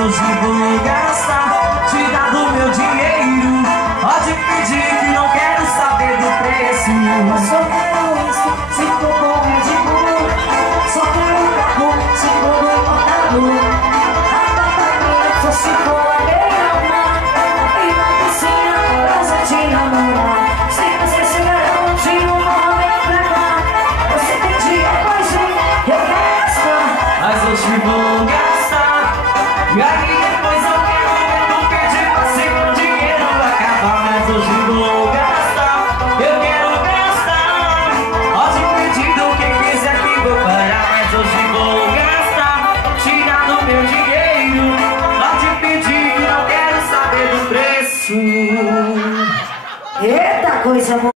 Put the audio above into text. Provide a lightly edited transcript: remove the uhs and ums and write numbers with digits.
hoje vou gastar. Tira do meu dinheiro, pode pedir que não quero saber do preço. Eu só quero isso, se for com Red Bull. Só quero carro, se for no computador. Apartamento, se for a beira-mar. E na piscina, praça de namorar. Se você se garante, um momento pra cá. Você tem dinheiro, mas eu quero gastar. Mas hoje vou gastar. E aí depois eu quero ver tu pedir pra se meu dinheiro acabar. Mas hoje vou gastar. Eu quero gastar. Pode pedir do que quiser que vou parar. Mas hoje vou gastar. Tirar do meu dinheiro. Pode pedir que não quero saber do preço. Eita coisa boa.